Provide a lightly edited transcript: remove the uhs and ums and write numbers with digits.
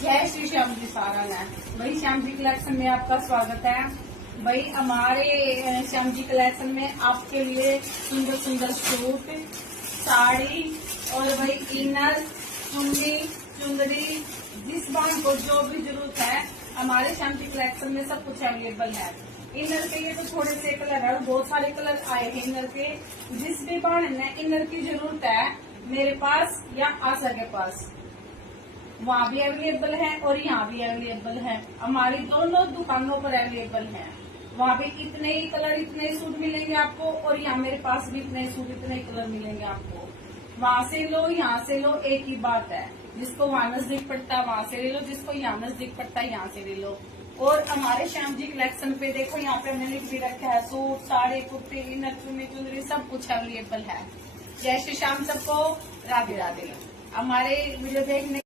जय श्री श्याम जी सारा ने भाई श्याम जी कलेक्शन में आपका स्वागत है। भाई हमारे श्याम जी कलेक्शन में आपके लिए सुंदर सुंदर सूट, साड़ी और भाई इनर, चुंदरी जिस बात को जो भी जरूरत है हमारे श्याम जी कलेक्शन में सब कुछ अवेलेबल है। इनर के ये तो थोड़े से कलर है, बहुत सारे कलर आए हैं इनर के। जिस भी बाण में इनर की जरूरत है मेरे पास या आशा के पास वहाँ भी अवेलेबल है और यहाँ भी अवेलेबल है। हमारी दोनों दुकानों पर अवेलेबल है। वहाँ भी इतने ही कलर, इतने ही सूट मिलेंगे आपको और यहाँ मेरे पास भी इतने ही सूट, इतने ही कलर मिलेंगे आपको। वहाँ से लो, यहाँ से लो, एक ही बात है। जिसको वहाँ नजदीक पड़ता है वहाँ से ले लो, जिसको यहाँ नजदीक पड़ता है यहाँ से ले लो। और हमारे श्याम जी कलेक्शन पे देखो, यहाँ पे हमने लिख भी रखा है सूट, साड़ी, कुर्ती, इनर, चुंदरी सब कुछ अवेलेबल है। जय श्री श्याम सबको, राधे राधे। हमारे वीडियो देखने